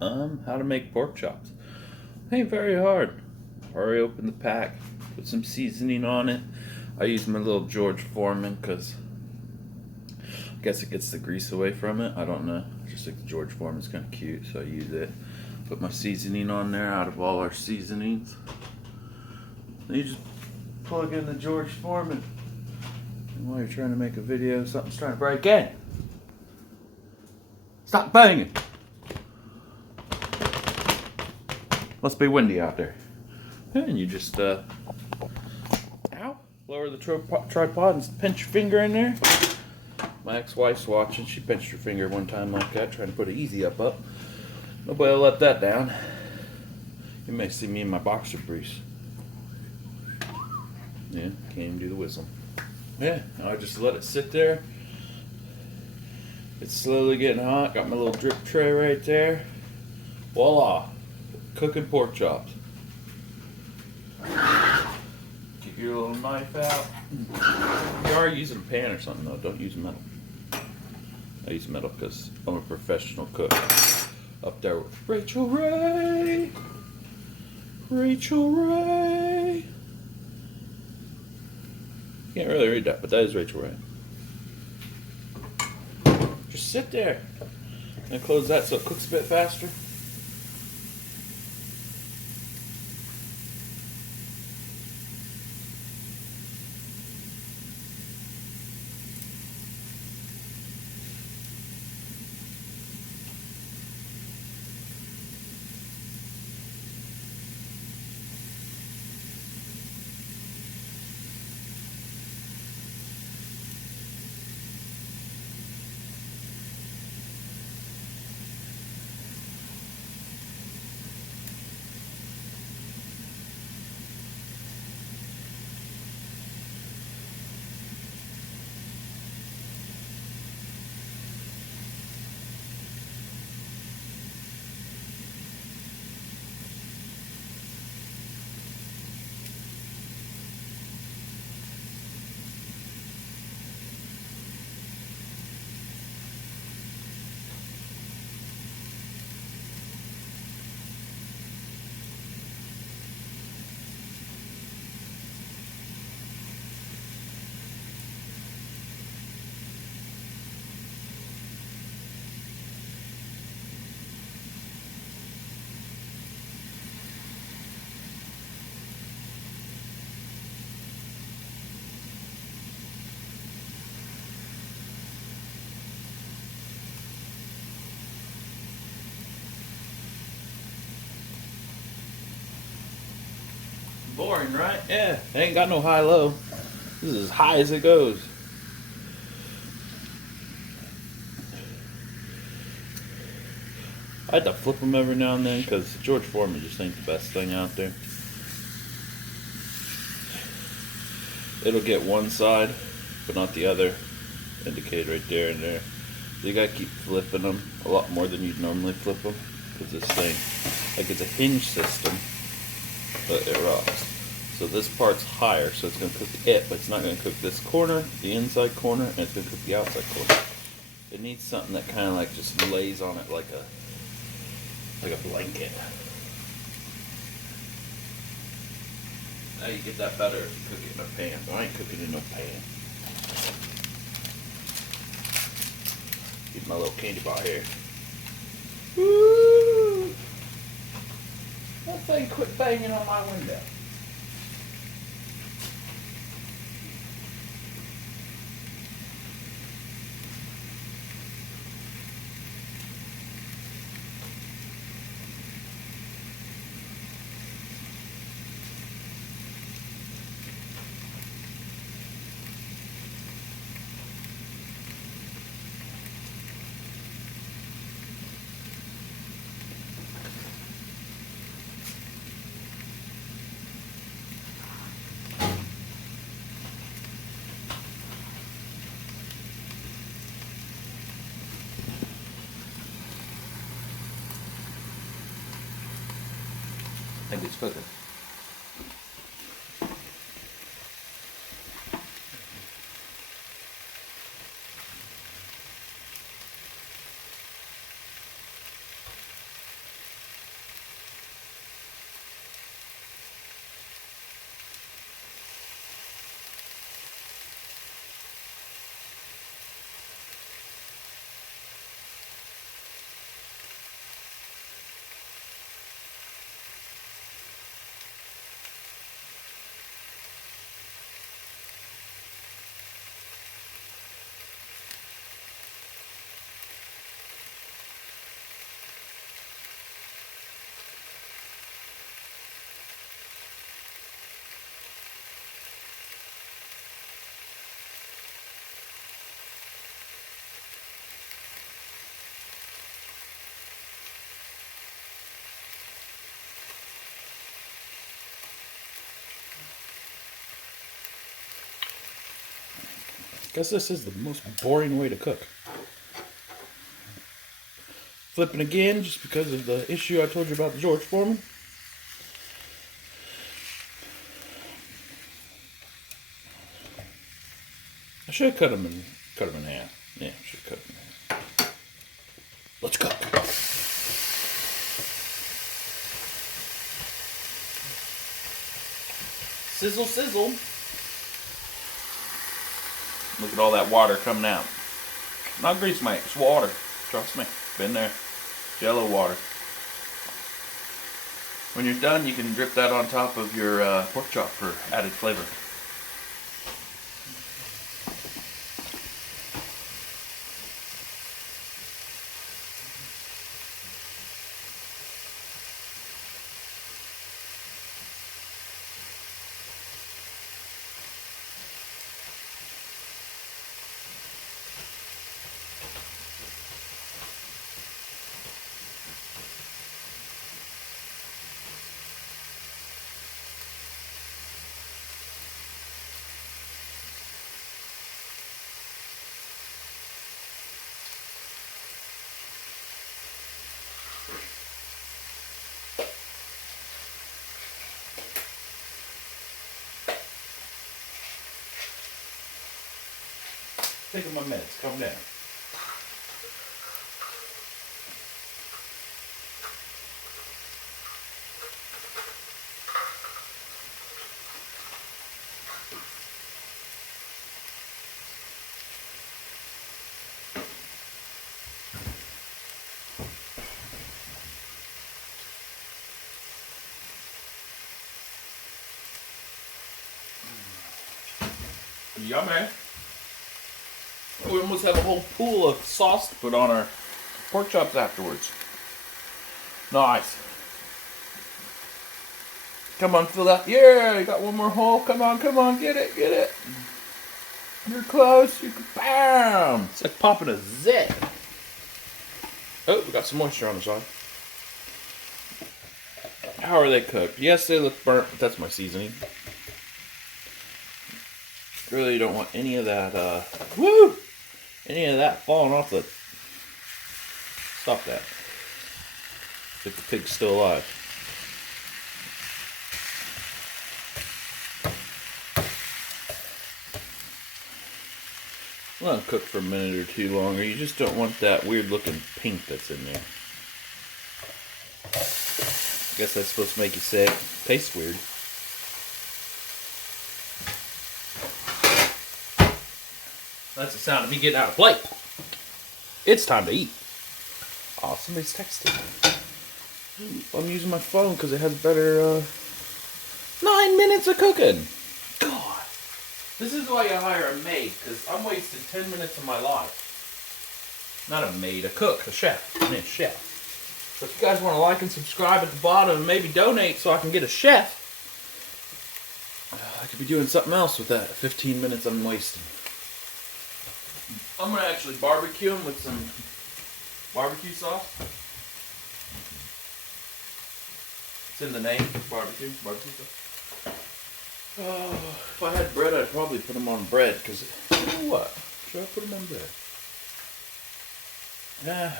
How to make pork chops. Ain't very hard. Already open the pack, put some seasoning on it. I use my little George Foreman because I guess it gets the grease away from it. I don't know. I just think the George Foreman's kind of cute, so I use it. Put my seasoning on there out of all our seasonings. Then you just plug in the George Foreman. And while you're trying to make a video, something's trying to break in. Stop banging! Must be windy out there. And you just, ow, lower the tripod and pinch your finger in there. My ex-wife's watching. She pinched her finger one time like that, trying to put it easy up. Nobody will let that down. You may see me in my boxer briefs. Yeah, can't even do the whistle. Yeah, now I just let it sit there. It's slowly getting hot. Got my little drip tray right there. Voila, cooking pork chops. Get your little knife out. You are using a pan or something though, don't use metal. I use metal because I'm a professional cook. Up there with Rachel Ray. Rachel Ray. Can't really read that, but that is Rachel Ray. Just sit there and close that so it cooks a bit faster. Boring, right? Yeah, it ain't got no high-low. This is as high as it goes. I had to flip them every now and then because George Foreman just ain't the best thing out there. It'll get one side, but not the other. Indicated right there and there. So you gotta keep flipping them a lot more than you'd normally flip them because this thing, like it's a hinge system, but it rocks. So this part's higher, so it's going to cook it, but it's not going to cook this corner, the inside corner, and it's going to cook the outside corner. It needs something that kind of like just lays on it like a blanket. Now you get that better if you cook it in a pan, but I ain't cooking in no pan. Get my little candy bar here. Woo! That thing quit banging on my window. I think it's cooking. Guess this is the most boring way to cook. Flipping again just because of the issue I told you about the George Foreman. I should have cut them in half. Yeah, I should have cut them in half. Let's cook. Sizzle, sizzle. Look at all that water coming out. Not grease, mate. It's water. Trust me. Been there. Jello water. When you're done, you can drip that on top of your pork chop for added flavor. Taking my minutes. Calm down. Yummy. We almost have a whole pool of sauce to put on our pork chops afterwards. Nice. Come on, fill that. Yeah, you got one more hole. Come on, get it, get it. You're close. You can, bam. It's like popping a zit. Oh, we got some moisture on the side. How are they cooked? Yes, they look burnt, but that's my seasoning. Really don't want any of that, any of that falling off the... Stop that. If the pig's still alive. Let them cook for a minute or two longer. You just don't want that weird looking pink that's in there. I guess that's supposed to make you sick. Tastes weird. That's the sound of me getting out of plate. It's time to eat. Oh, somebody's texting. I'm using my phone because it has better 9 minutes of cooking. God. This is why you hire a maid, because I'm wasting 10 minutes of my life. Not a maid, a cook, a chef. I mean, a chef. So if you guys want to like and subscribe at the bottom and maybe donate so I can get a chef, I could be doing something else with that 15 minutes I'm wasting. I'm going to actually barbecue them with some barbecue sauce. It's in the name, barbecue sauce. Oh, if I had bread, I'd probably put them on bread, because, you know what? Should I put them on bread? Nah,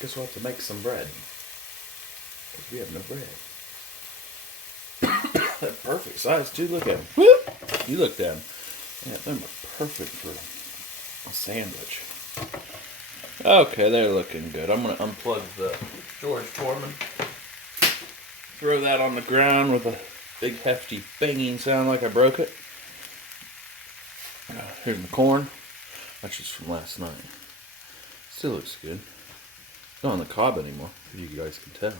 guess we'll have to make some bread, because we have no bread. That perfect size, too. Look at them. Whoop! You look at them. Yeah, they're perfect for a sandwich. Okay, they're looking good. I'm going to unplug the George Foreman. Throw that on the ground with a big hefty banging sound like I broke it. Here's my corn. That's just from last night. Still looks good. It's not on the cob anymore, if you guys can tell.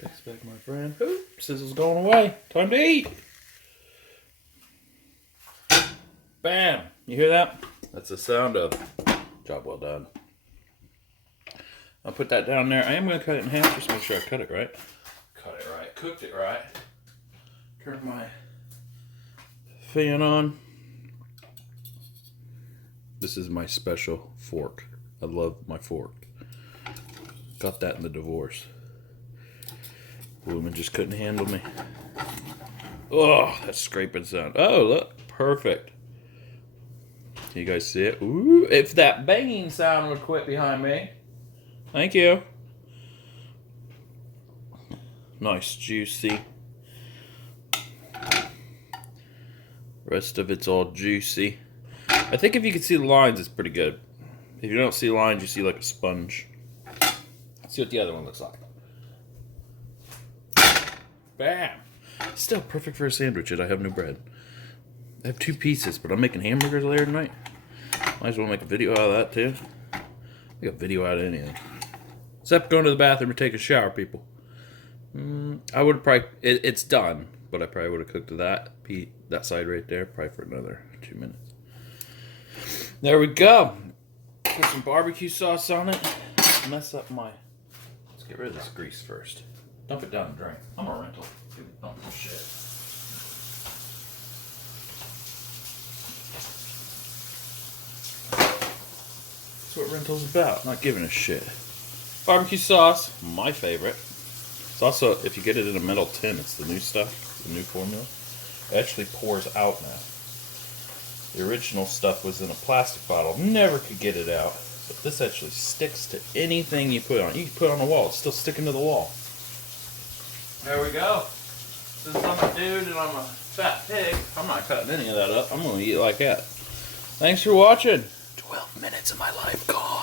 Takes back my friend. Oop, sizzle's going away. Time to eat. Bam! You hear that? That's the sound of job well done. I'll put that down there. I am going to cut it in half just to make sure I cut it right. Cut it right. Cooked it right. Turn my fan on. This is my special fork. I love my fork. Got that in the divorce. Woman just couldn't handle me. Oh, that scraping sound. Oh, look. Perfect. Can you guys see it? Ooh, if that banging sound would quit behind me. Thank you. Nice, juicy. Rest of it's all juicy. I think if you can see the lines, it's pretty good. If you don't see lines, you see like a sponge. Let's see what the other one looks like. Bam! Still perfect for a sandwich, and I have no bread. I have 2 pieces, but I'm making hamburgers later tonight. Might as well make a video out of that, too. Make a video out of anything. Except going to the bathroom and take a shower, people. I would have probably... It's done, but I probably would have cooked that side right there, probably for another 2 minutes. There we go. Put some barbecue sauce on it. Mess up my... Let's get rid of this grease first. Dump it down the drain. I'm a rental. Dump this shit. That's what rental's about. Not giving a shit. Barbecue sauce, my favorite. It's also, if you get it in a metal tin, it's the new stuff, the new formula. It actually pours out now. The original stuff was in a plastic bottle. Never could get it out. But this actually sticks to anything you put on. You can put it on the wall. It's still sticking to the wall. There we go. Since I'm a dude and I'm a fat pig, I'm not cutting any of that up. I'm going to eat it like that. Thanks for watching. 12 minutes of my life gone.